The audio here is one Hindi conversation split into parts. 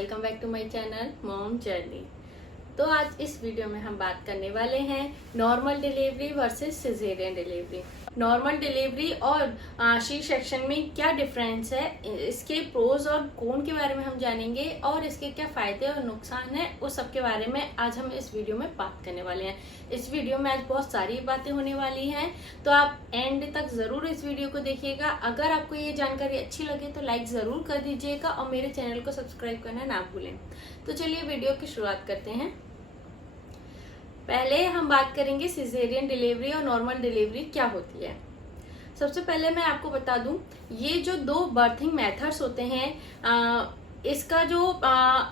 Welcome back to my channel mom journey. तो आज इस वीडियो में हम बात करने वाले हैं normal delivery versus caesarean delivery. Normal delivery और सी सेक्शन में क्या डिफरेंस है, इसके प्रोज और कॉन के बारे में हम जानेंगे और इसके क्या फायदे और नुकसान है, उस सब के बारे में आज हम इस वीडियो में बात करने वाले हैं। इस वीडियो में आज बहुत सारी बातें होने वाली हैं, तो आप एंड तक जरूर इस वीडियो को देखिएगा। अगर आपको ये जानकारी अच्छी लगे तो लाइक जरूर कर दीजिएगा और मेरे चैनल को सब्सक्राइब करना ना भूलें। तो चलिए वीडियो की शुरुआत करते हैं। पहले हम बात करेंगे सिजेरियन डिलीवरी और नॉर्मल डिलीवरी क्या होती है। सबसे पहले मैं आपको बता दूं, ये जो दो बर्थिंग मेथड्स होते हैं, इसका जो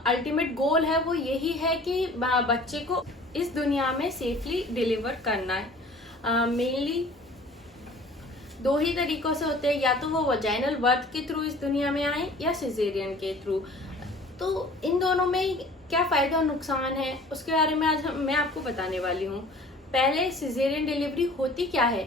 अल्टीमेट गोल है वो यही है कि बच्चे को इस दुनिया में सेफली डिलीवर करना है। मेनली दो ही तरीकों से होते हैं, या तो वो वजाइनल बर्थ के थ्रू इस दुनिया में आए या सिजेरियन के थ्रू। तो इन दोनों में क्या फायदा और नुकसान है उसके बारे में आज मैं आपको बताने वाली हूँ। पहले सिजेरियन डिलीवरी होती क्या है।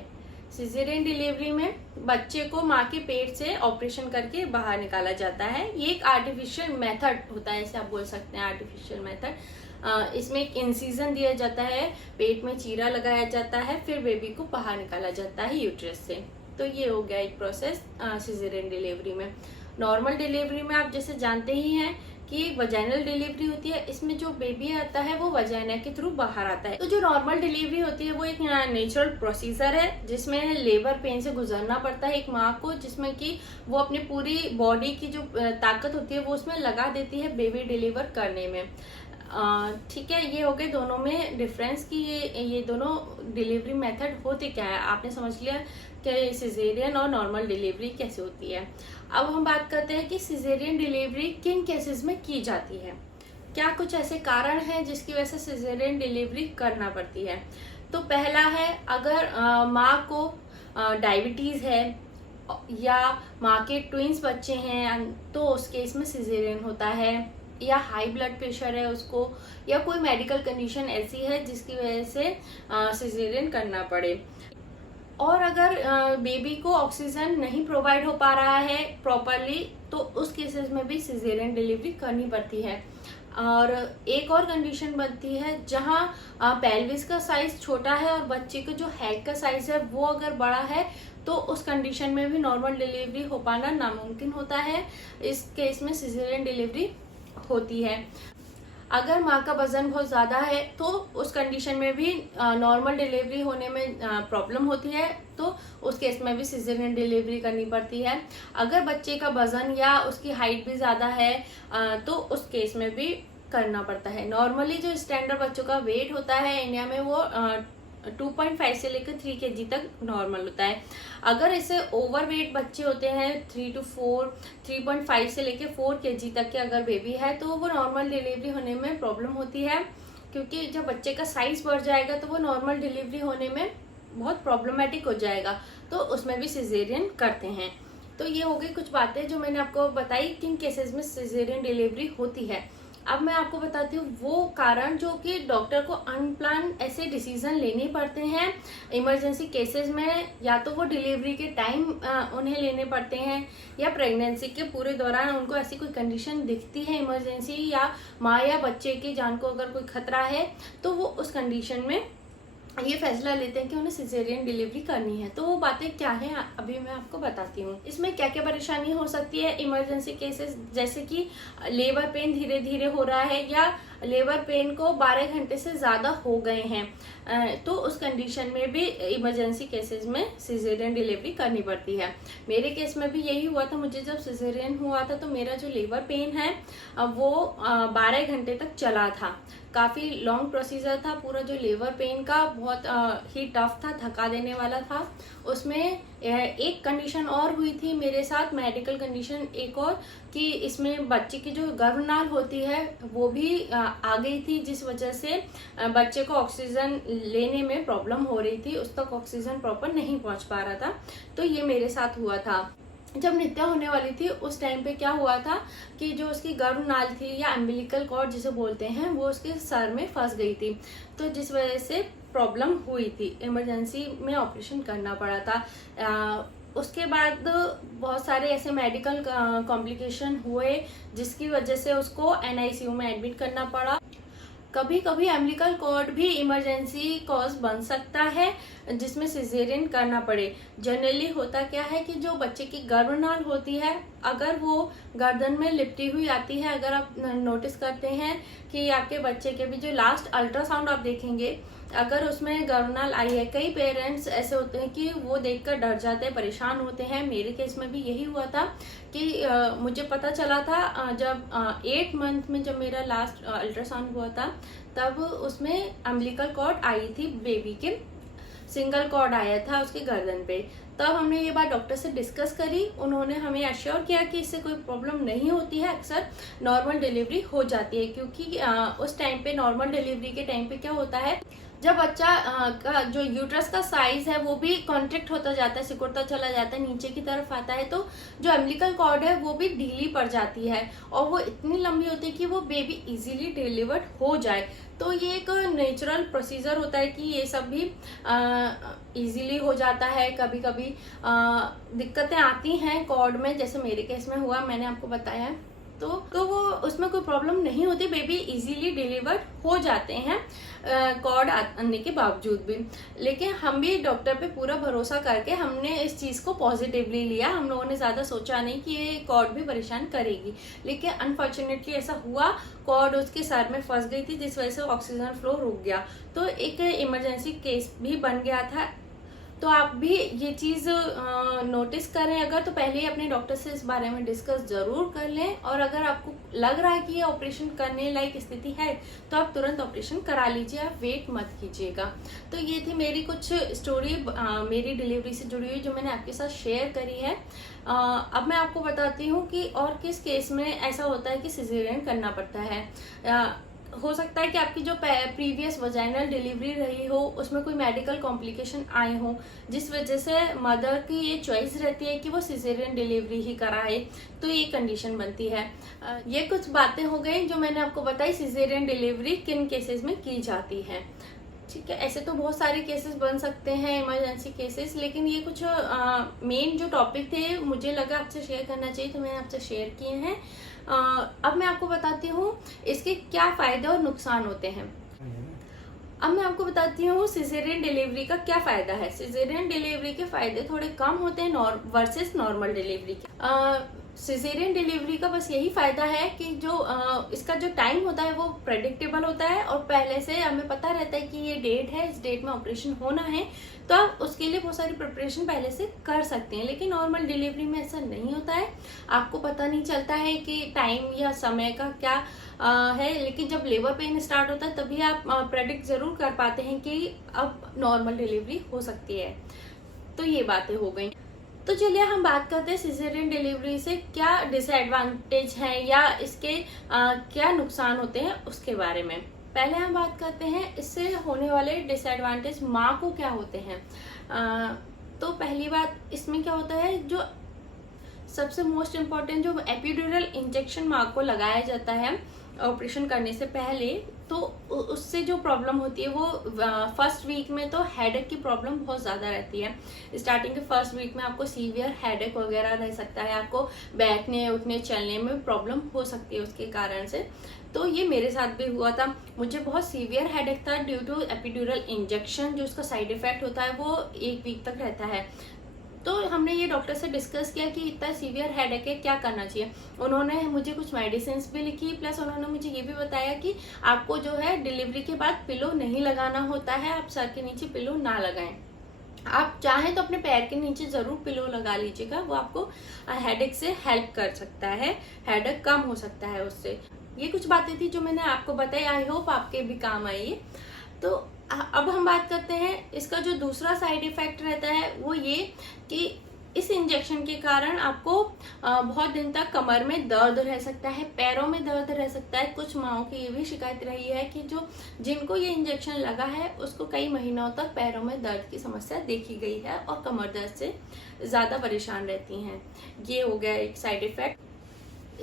सिजेरियन डिलीवरी में बच्चे को माँ के पेट से ऑपरेशन करके बाहर निकाला जाता है। ये एक आर्टिफिशियल मेथड होता है, इसे आप बोल सकते हैं आर्टिफिशियल मेथड। इसमें एक इंसिजन दिया जाता है, पेट में चीरा लगाया जाता है, फिर बेबी को बाहर निकाला जाता है यूट्रस से। तो ये हो गया एक प्रोसेस सिजेरियन डिलीवरी में। नॉर्मल डिलीवरी में आप जैसे जानते ही हैं कि वजाइनल डिलीवरी होती है, इसमें जो बेबी आता है वो वजाइना के थ्रू बाहर आता है। तो जो नॉर्मल डिलीवरी होती है वो एक नेचुरल प्रोसीजर है जिसमें लेबर पेन से गुजरना पड़ता है एक माँ को, जिसमें कि वो अपनी पूरी बॉडी की जो ताकत होती है वो उसमें लगा देती है बेबी डिलीवर करने में। ठीक है, ये हो गए दोनों में डिफरेंस कि ये दोनों डिलीवरी मेथड होते क्या है। आपने समझ लिया कि सिजेरियन और नॉर्मल डिलीवरी कैसे होती है। अब हम बात करते हैं कि सिजेरियन डिलीवरी किन केसेस में की जाती है, क्या कुछ ऐसे कारण हैं जिसकी वजह से सिजेरियन डिलीवरी करना पड़ती है। तो पहला है, अगर माँ को डायबिटीज है या माँ के ट्विंस बच्चे हैं तो उस केस में सिजेरियन होता है, या हाई ब्लड प्रेशर है उसको, या कोई मेडिकल कंडीशन ऐसी है जिसकी वजह से सिजेरियन करना पड़े। और अगर बेबी को ऑक्सीजन नहीं प्रोवाइड हो पा रहा है प्रॉपरली तो उस केसेस में भी सिजेरियन डिलीवरी करनी पड़ती है। और एक और कंडीशन बनती है जहां पेल्विस का साइज छोटा है और बच्चे का जो हेड का साइज है वो अगर बड़ा है तो उस कंडीशन में भी नॉर्मल डिलीवरी हो पाना नामुमकिन होता है। इस केस में सिजेरियन डिलीवरी होती है। अगर माँ का वजन बहुत ज़्यादा है तो उस कंडीशन में भी नॉर्मल डिलीवरी होने में प्रॉब्लम होती है, तो उस केस में भी सिजेरियन डिलीवरी करनी पड़ती है। अगर बच्चे का वजन या उसकी हाइट भी ज़्यादा है तो उस केस में भी करना पड़ता है। नॉर्मली जो स्टैंडर्ड बच्चों का वेट होता है इंडिया में वो 2.5 से लेकर 3 kg तक नॉर्मल होता है। अगर इसे ओवरवेट बच्चे होते हैं 3.5 से लेकर 4 kg तक के अगर बेबी है तो वो नॉर्मल डिलीवरी होने में प्रॉब्लम होती है, क्योंकि जब बच्चे का साइज बढ़ जाएगा तो वो नॉर्मल डिलीवरी होने में बहुत प्रॉब्लमेटिक हो जाएगा, तो उसमें भी सिजेरियन करते हैं। तो ये हो गई कुछ बातें जो मैंने आपको बताई किन केसेस में सिजेरियन डिलीवरी होती है। अब मैं आपको बताती हूँ वो कारण जो कि डॉक्टर को अनप्लान ऐसे डिसीजन लेने पड़ते हैं इमरजेंसी केसेस में, या तो वो डिलीवरी के टाइम उन्हें लेने पड़ते हैं या प्रेगनेंसी के पूरे दौरान उनको ऐसी कोई कंडीशन दिखती है इमरजेंसी, या माँ या बच्चे की जान को अगर कोई खतरा है तो वो उस कंडीशन में ये फैसला लेते हैं कि उन्हें सिजेरियन डिलीवरी करनी है। तो वो बातें क्या हैं अभी मैं आपको बताती हूँ। इसमें क्या क्या परेशानी हो सकती है इमरजेंसी केसेस, जैसे कि लेबर पेन धीरे धीरे हो रहा है या लेबर पेन को 12 घंटे से ज़्यादा हो गए हैं, तो उस कंडीशन में भी इमरजेंसी केसेस में सिजेरियन डिलीवरी करनी पड़ती है। मेरे केस में भी यही हुआ था। मुझे जब सिजेरियन हुआ था तो मेरा जो लेबर पेन है वो 12 घंटे तक चला था। काफ़ी लॉन्ग प्रोसीजर था, पूरा जो लेबर पेन का बहुत ही टफ था, थका देने वाला था। उसमें एक कंडीशन और हुई थी मेरे साथ, मेडिकल कंडीशन एक और, कि इसमें बच्चे की जो गर्भनाल होती है वो भी आ गई थी, जिस वजह से बच्चे को ऑक्सीजन लेने में प्रॉब्लम हो रही थी, उस तक ऑक्सीजन प्रॉपर नहीं पहुंच पा रहा था। तो ये मेरे साथ हुआ था। जब नित्या होने वाली थी उस टाइम पे क्या हुआ था कि जो उसकी गर्भनाल थी या अम्बिलिकल कॉर्ड जिसे बोलते हैं वो उसके सर में फंस गई थी, तो जिस वजह से प्रॉब्लम हुई थी, इमरजेंसी में ऑपरेशन करना पड़ा था। उसके बाद बहुत सारे ऐसे मेडिकल कॉम्प्लिकेशन हुए जिसकी वजह से उसको NICU में एडमिट करना पड़ा। कभी कभी अम्बिलिकल कॉर्ड भी इमरजेंसी कॉज बन सकता है जिसमें सिजेरियन करना पड़े। जनरली होता क्या है कि जो बच्चे की गर्भनाल होती है अगर वो गर्दन में लिपटी हुई आती है, अगर आप नोटिस करते हैं कि आपके बच्चे के भी जो लास्ट अल्ट्रासाउंड आप देखेंगे अगर उसमें गर्भनाल आई है, कई पेरेंट्स ऐसे होते हैं कि वो देखकर डर जाते हैं, परेशान होते हैं। मेरे केस में भी यही हुआ था कि मुझे पता चला था जब 8 मंथ में जब मेरा लास्ट अल्ट्रासाउंड हुआ था तब उसमें अम्बिलिकल कॉर्ड आई थी, बेबी के सिंगल कॉर्ड आया था उसके गर्दन पे। तब हमने ये बात डॉक्टर से डिस्कस करी, उन्होंने हमें अश्योर किया कि इससे कोई प्रॉब्लम नहीं होती है, अक्सर नॉर्मल डिलीवरी हो जाती है। क्योंकि उस टाइम पे नॉर्मल डिलीवरी के टाइम पे क्या होता है, जब बच्चा का जो यूट्रस का साइज है वो भी कॉन्ट्रैक्ट होता जाता है, सिकुड़ता चला जाता है, नीचे की तरफ आता है, तो जो अम्बिलिकल कॉर्ड है वो भी ढीली पड़ जाती है और वो इतनी लंबी होती है कि वो बेबी इजीली डिलीवर्ड हो जाए। तो ये एक नेचुरल प्रोसीजर होता है कि ये सब भी इजीली हो जाता है। कभी कभी दिक्कतें आती हैं कॉर्ड में, जैसे मेरे केस में हुआ, मैंने आपको बताया है। तो वो उसमें कोई प्रॉब्लम नहीं होती, बेबी इजीली डिलीवर्ड हो जाते हैं कॉर्ड आने के बावजूद भी। लेकिन हम भी डॉक्टर पे पूरा भरोसा करके हमने इस चीज़ को पॉजिटिवली लिया। हम लोगों ने ज़्यादा सोचा नहीं कि ये कॉर्ड भी परेशान करेगी, लेकिन अनफॉर्चुनेटली ऐसा हुआ, कॉर्ड उसके सर में फंस गई थी जिस वजह से ऑक्सीजन फ्लो रुक गया, तो एक इमरजेंसी केस भी बन गया था। तो आप भी ये चीज़ नोटिस करें अगर, तो पहले ही अपने डॉक्टर से इस बारे में डिस्कस ज़रूर कर लें। और अगर आपको लग रहा है कि ये ऑपरेशन करने लायक स्थिति है तो आप तुरंत ऑपरेशन करा लीजिए, आप वेट मत कीजिएगा। तो ये थी मेरी कुछ स्टोरी मेरी डिलीवरी से जुड़ी हुई जो मैंने आपके साथ शेयर करी है। अब मैं आपको बताती हूँ कि और किस केस में ऐसा होता है कि सिजेरियन करना पड़ता है। हो सकता है कि आपकी जो प्रीवियस वजाइनल डिलीवरी रही हो उसमें कोई मेडिकल कॉम्प्लिकेशन आए हो जिस वजह से मदर की ये चॉइस रहती है कि वो सिजेरियन डिलीवरी ही कराए, तो ये कंडीशन बनती है। ये कुछ बातें हो गई जो मैंने आपको बताई सिजेरियन डिलीवरी किन केसेस में की जाती है। ठीक है, ऐसे तो बहुत सारे केसेस बन सकते हैं, इमरजेंसी केसेस, लेकिन ये कुछ मेन जो टॉपिक थे मुझे लगा आपसे शेयर करना चाहिए तो मैंने आपसे शेयर किए हैं। अब मैं आपको बताती हूँ इसके क्या फायदे और नुकसान होते हैं। अब मैं आपको बताती हूँ सिजेरियन डिलीवरी का क्या फायदा है। सिजेरियन डिलीवरी के फायदे थोड़े कम होते हैं वर्सेस नॉर्मल डिलीवरी के। सिजेरियन डिलीवरी का बस यही फायदा है कि जो इसका जो टाइम होता है वो प्रेडिक्टेबल होता है और पहले से हमें पता रहता है कि ये डेट है, इस डेट में ऑपरेशन होना है, तो आप उसके लिए बहुत सारी प्रिपरेशन पहले से कर सकते हैं। लेकिन नॉर्मल डिलीवरी में ऐसा नहीं होता है, आपको पता नहीं चलता है कि टाइम या समय का क्या है। लेकिन जब लेबर पेन स्टार्ट होता है तभी आप प्रेडिक्ट जरूर कर पाते हैं कि अब नॉर्मल डिलीवरी हो सकती है। तो ये बातें हो गई। तो चलिए हम बात करते हैं सिजेरियन डिलीवरी से क्या डिसएडवांटेज है या इसके क्या नुकसान होते हैं उसके बारे में। पहले हम बात करते हैं इससे होने वाले डिसएडवांटेज माँ को क्या होते हैं। तो पहली बात इसमें क्या होता है, जो सबसे मोस्ट इम्पॉर्टेंट जो एपिड्यूरल इंजेक्शन माँ को लगाया जाता है ऑपरेशन करने से पहले, तो उससे जो प्रॉब्लम होती है वो फर्स्ट वीक में तो हेडेक की प्रॉब्लम बहुत ज़्यादा रहती है। स्टार्टिंग के फर्स्ट वीक में आपको सीवियर हेडेक वगैरह रह सकता है, आपको बैठने उठने चलने में प्रॉब्लम हो सकती है उसके कारण से। तो ये मेरे साथ भी हुआ था, मुझे बहुत सीवियर हेडेक था ड्यू टू एपिड्यूरल इंजेक्शन। जो उसका साइड इफेक्ट होता है वो 1 वीक तक रहता है। तो हमने ये डॉक्टर से डिस्कस किया कि इतना सीवियर हेडेक है, क्या करना चाहिए। उन्होंने मुझे कुछ मेडिसिन भी लिखी, प्लस उन्होंने मुझे ये भी बताया कि आपको जो है डिलीवरी के बाद पिलो नहीं लगाना होता है, आप सर के नीचे पिलो ना लगाएं। आप चाहें तो अपने पैर के नीचे जरूर पिलो लगा लीजिएगा, वो आपको हेडेक से हेल्प कर सकता है, हेडेक कम हो सकता है उससे। ये कुछ बातें थी जो मैंने आपको बताई, आई होप आपके भी काम आई। तो अब हम बात करते हैं इसका जो दूसरा साइड इफेक्ट रहता है वो ये कि इस इंजेक्शन के कारण आपको बहुत दिन तक कमर में दर्द रह सकता है, पैरों में दर्द रह सकता है। कुछ माँओं की ये भी शिकायत रही है कि जो जिनको ये इंजेक्शन लगा है उसको कई महीनों तक पैरों में दर्द की समस्या देखी गई है और कमर दर्द से ज़्यादा परेशान रहती हैं। ये हो गया एक साइड इफेक्ट।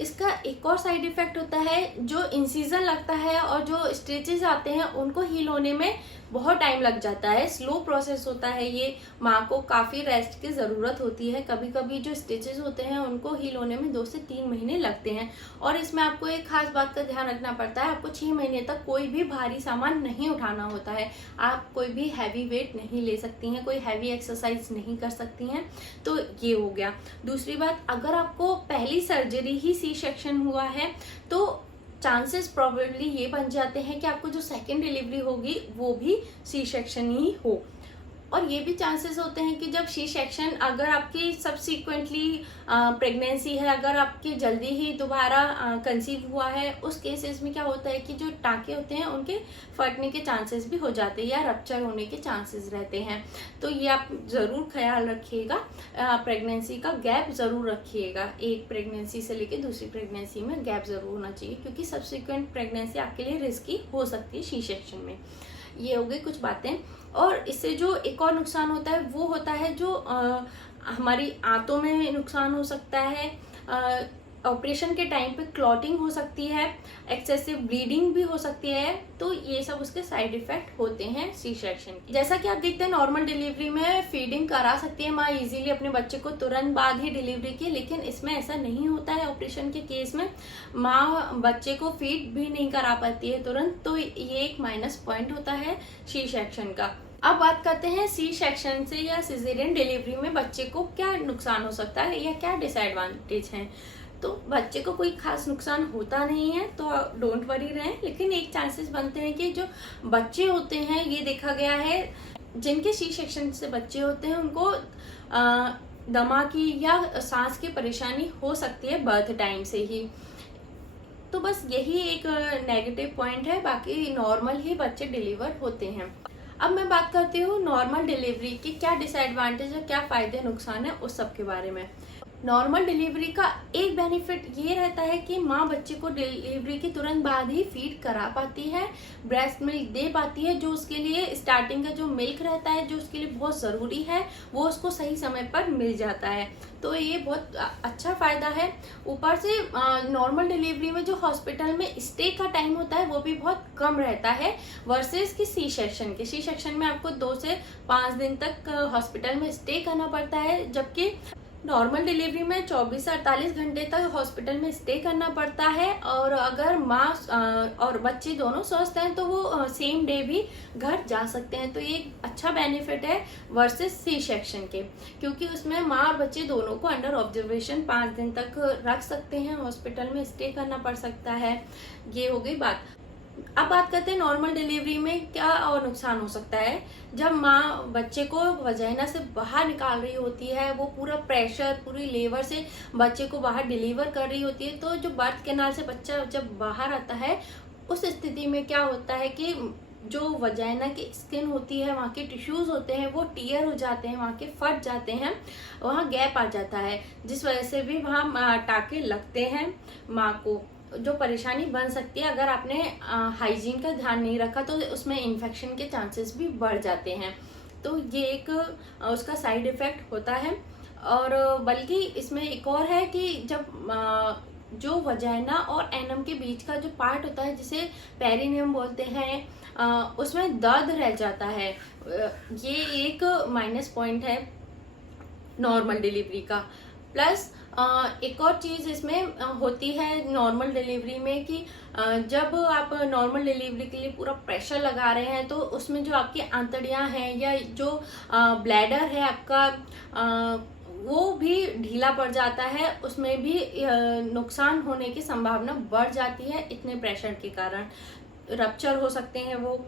इसका एक और साइड इफेक्ट होता है, जो इंसिजन लगता है और जो स्टिचेस आते हैं उनको हील होने में बहुत टाइम लग जाता है, स्लो प्रोसेस होता है ये। माँ को काफ़ी रेस्ट की ज़रूरत होती है। कभी कभी जो स्टिचेस होते हैं उनको हील होने में 2 से 3 महीने लगते हैं। और इसमें आपको एक खास बात का ध्यान रखना पड़ता है, आपको 6 महीने तक कोई भी भारी सामान नहीं उठाना होता है। आप कोई भी हैवी वेट नहीं ले सकती हैं, कोई हैवी एक्सरसाइज नहीं कर सकती हैं। तो ये हो गया। दूसरी बात, अगर आपको पहली सर्जरी ही सी सेक्शन हुआ है तो चांसेस प्रोबेबली ये बन जाते हैं कि आपको जो सेकेंड डिलीवरी होगी वो भी सी सेक्शन ही हो। और ये भी चांसेस होते हैं कि जब सी सेक्शन, अगर आपकी सब्सिक्वेंटली प्रेगनेंसी है, अगर आपके जल्दी ही दोबारा कंसीव हुआ है, उस केसेस में क्या होता है कि जो टाँके होते हैं उनके फटने के चांसेस भी हो जाते हैं या रप्चर होने के चांसेस रहते हैं। तो ये आप ज़रूर ख्याल रखिएगा, प्रेगनेंसी का गैप ज़रूर रखिएगा। एक प्रेगनेंसी से लेकर दूसरी प्रेगनेंसी में गैप ज़रूर होना चाहिए, क्योंकि सब्सिक्वेंट प्रेगनेंसी आपके लिए रिस्की हो सकती है सी सेक्शन में। ये हो गई कुछ बातें। और इससे जो एक और नुकसान होता है वो होता है जो हमारी आंतों में नुकसान हो सकता है, ऑपरेशन के टाइम पे क्लॉटिंग हो सकती है, एक्सेसिव ब्लीडिंग भी हो सकती है। तो ये सब उसके साइड इफेक्ट होते हैं सी सेक्शन की। जैसा कि आप देखते हैं नॉर्मल डिलीवरी में फीडिंग करा सकती है माँ इजीली अपने बच्चे को तुरंत बाद ही डिलीवरी की, लेकिन इसमें ऐसा नहीं होता है। ऑपरेशन के केस में माँ बच्चे को फीड भी नहीं करा पाती है तुरंत, तो ये एक माइनस पॉइंट होता है सी सेक्शन का। अब बात करते हैं सी सेक्शन से या सिजेरियन डिलीवरी में बच्चे को क्या नुकसान हो सकता है या क्या डिसएडवांटेज हैं। तो बच्चे को कोई खास नुकसान होता नहीं है, तो डोंट वरी रहें। लेकिन एक चांसेस बनते हैं कि जो बच्चे होते हैं, ये देखा गया है जिनके सी सेक्शन से बच्चे होते हैं उनको दमा की या सांस की परेशानी हो सकती है बर्थ टाइम से ही। तो बस यही एक नेगेटिव पॉइंट है, बाकी नॉर्मल ही बच्चे डिलीवर होते हैं। अब मैं बात करती हूँ नॉर्मल डिलीवरी की क्या डिसएडवांटेज है, क्या फायदे नुकसान है, उस सब के बारे में। नॉर्मल डिलीवरी का एक बेनिफिट ये रहता है कि माँ बच्चे को डिलीवरी के तुरंत बाद ही फीड करा पाती है, ब्रेस्ट मिल्क दे पाती है, जो उसके लिए स्टार्टिंग का जो मिल्क रहता है जो उसके लिए बहुत ज़रूरी है वो उसको सही समय पर मिल जाता है। तो ये बहुत अच्छा फ़ायदा है। ऊपर से नॉर्मल डिलीवरी में जो हॉस्पिटल में स्टे का टाइम होता है वो भी बहुत कम रहता है वर्सेस कि सी सेक्शन के। सी सेक्शन में आपको 2 से 5 दिन तक हॉस्पिटल में स्टे करना पड़ता है, जबकि नॉर्मल डिलीवरी में 24 से 48 घंटे तक हॉस्पिटल में स्टे करना पड़ता है। और अगर माँ और बच्चे दोनों स्वस्थ हैं तो वो सेम डे भी घर जा सकते हैं। तो ये एक अच्छा बेनिफिट है वर्सेस सी सेक्शन के, क्योंकि उसमें माँ और बच्चे दोनों को अंडर ऑब्जर्वेशन 5 दिन तक रख सकते हैं, हॉस्पिटल में स्टे करना पड़ सकता है। ये हो गई बात। अब बात करते हैं नॉर्मल डिलीवरी में क्या और नुकसान हो सकता है। जब माँ बच्चे को वजाइना से बाहर निकाल रही होती है, वो पूरा प्रेशर पूरी लेबर से बच्चे को बाहर डिलीवर कर रही होती है, तो जो बर्थ कैनाल से बच्चा जब बाहर आता है उस स्थिति में क्या होता है कि जो वजाइना की स्किन होती है, वहाँ के टिश्यूज होते हैं वो टीयर हो जाते हैं, वहाँ के फट जाते हैं, वहाँ गैप आ जाता है, जिस वजह से भी वहाँ टाँके लगते हैं माँ को। जो परेशानी बन सकती है अगर आपने हाइजीन का ध्यान नहीं रखा तो उसमें इन्फेक्शन के चांसेस भी बढ़ जाते हैं। तो ये एक उसका साइड इफेक्ट होता है। और बल्कि इसमें एक और है कि जब जो वजाइना और एनम के बीच का जो पार्ट होता है जिसे पेरिनियम बोलते हैं, उसमें दर्द रह जाता है। ये एक माइनस पॉइंट है नॉर्मल डिलीवरी का। प्लस एक और चीज़ इसमें होती है नॉर्मल डिलीवरी में कि जब आप नॉर्मल डिलीवरी के लिए पूरा प्रेशर लगा रहे हैं तो उसमें जो आपकी आंतड़ियां हैं या जो ब्लैडर है आपका, वो भी ढीला पड़ जाता है, उसमें भी नुकसान होने की संभावना बढ़ जाती है। इतने प्रेशर के कारण रप्चर हो सकते हैं वो।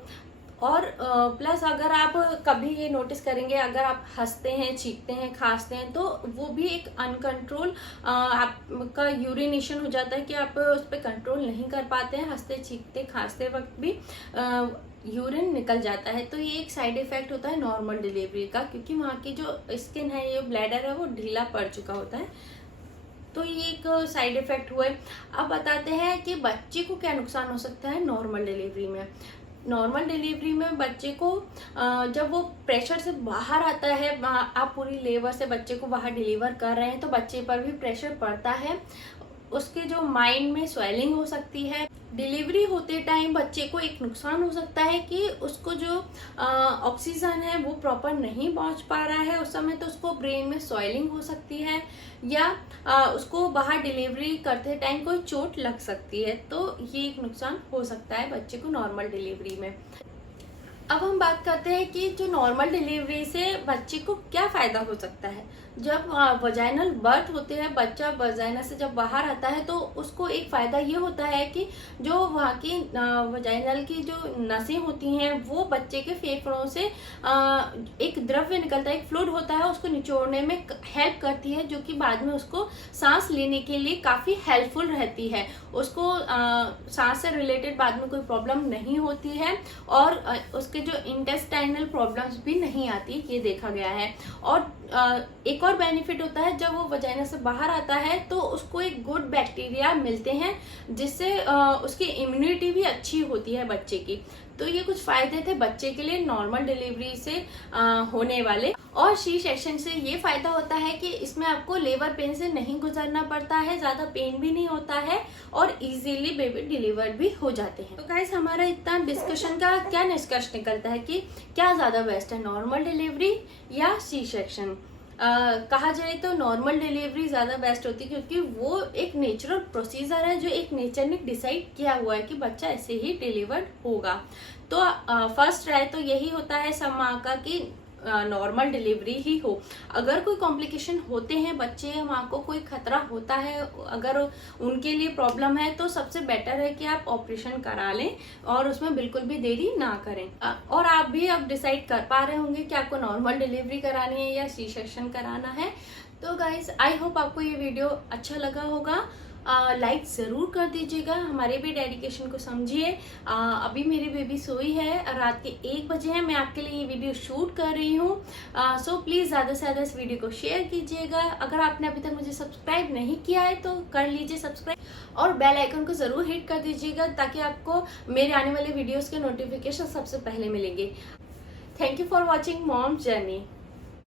और प्लस अगर आप कभी ये नोटिस करेंगे, अगर आप हंसते हैं, चीखते हैं, खांसते हैं तो वो भी एक अनकंट्रोल आपका यूरिनेशन हो जाता है कि आप उस पर कंट्रोल नहीं कर पाते हैं। हंसते चीखते खांसते वक्त भी यूरिन निकल जाता है। तो ये एक साइड इफेक्ट होता है नॉर्मल डिलीवरी का, क्योंकि वहाँ की जो स्किन है, ये ब्लैडर है, वो ढीला पड़ चुका होता है। तो ये एक साइड इफेक्ट हुए। अब बताते हैं कि बच्चे को क्या नुकसान हो सकता है नॉर्मल डिलीवरी में। नॉर्मल डिलीवरी में बच्चे को जब वो प्रेशर से बाहर आता है, आप पूरी लेबर से बच्चे को बाहर डिलीवर कर रहे हैं तो बच्चे पर भी प्रेशर पड़ता है। उसके जो माइंड में स्वेलिंग हो सकती है। डिलीवरी होते टाइम बच्चे को एक नुकसान हो सकता है कि उसको जो ऑक्सीजन है वो प्रॉपर नहीं पहुंच पा रहा है उस समय, तो उसको ब्रेन में स्वेलिंग हो सकती है या उसको बाहर डिलीवरी करते टाइम कोई चोट लग सकती है। तो ये एक नुकसान हो सकता है बच्चे को नॉर्मल डिलीवरी में। अब हम बात करते हैं कि जो नॉर्मल डिलीवरी से बच्चे को क्या फायदा हो सकता है। जब वजाइनल बर्थ होते हैं, बच्चा वजाइना से जब बाहर आता है तो उसको एक फायदा ये होता है कि जो वहाँ की वजाइनल की जो नसें होती हैं वो बच्चे के फेफड़ों से एक द्रव्य निकलता है, एक फ्लूइड होता है, उसको निचोड़ने में हेल्प करती है, जो कि बाद में उसको सांस लेने के लिए काफी हेल्पफुल रहती है। उसको सांस से रिलेटेड बाद में कोई प्रॉब्लम नहीं होती है और उसके जो इंटेस्टाइनल प्रॉब्लम्स भी नहीं आती, ये देखा गया है। और एक और बेनिफिट होता है, जब वो वजाइना से बाहर आता है तो उसको एक गुड बैक्टीरिया मिलते हैं जिससे उसकी इम्यूनिटी भी अच्छी होती है बच्चे की। तो ये कुछ फायदे थे बच्चे के लिए नॉर्मल डिलीवरी से होने वाले। और सी सेक्शन से ये फायदा होता है कि इसमें आपको लेबर पेन से नहीं गुजरना पड़ता है, ज्यादा पेन भी नहीं होता है और इजीली बेबी डिलीवर्ड भी हो जाते हैं। तो गाइस, हमारा इतना डिस्कशन का क्या निष्कर्ष निकलता है कि क्या ज्यादा बेस्ट है, नॉर्मल डिलीवरी या सी सेक्शन। कहा जाए तो नॉर्मल डिलीवरी ज्यादा बेस्ट होती है, क्योंकि वो एक नेचुरल प्रोसीजर है जो एक नेचर ने डिसाइड किया हुआ है कि बच्चा ऐसे ही डिलीवर्ड होगा। तो फर्स्ट राय तो यही होता है सब माँ का कि नॉर्मल डिलीवरी ही हो। अगर कोई कॉम्प्लिकेशन होते हैं बच्चे, माँ को कोई खतरा होता है, अगर उनके लिए प्रॉब्लम है, तो सबसे बेटर है कि आप ऑपरेशन करा लें और उसमें बिल्कुल भी देरी ना करें। और आप भी अब डिसाइड कर पा रहे होंगे कि आपको नॉर्मल डिलीवरी करानी है या सी सेक्शन कराना है। तो गाइज, आई होप आपको ये वीडियो अच्छा लगा होगा। लाइक ज़रूर कर दीजिएगा, हमारे भी डेडिकेशन को समझिए। अभी मेरी बेबी सोई है, रात के 1 बजे है, मैं आपके लिए ये वीडियो शूट कर रही हूँ। सो प्लीज़ ज़्यादा से ज़्यादा इस वीडियो को शेयर कीजिएगा। अगर आपने अभी तक मुझे सब्सक्राइब नहीं किया है तो कर लीजिए सब्सक्राइब और बेल आइकन को ज़रूर हिट कर दीजिएगा, ताकि आपको मेरे आने वाले वीडियोज़ के नोटिफिकेशन सबसे पहले मिलेंगे। Thank you for watching mom's journey.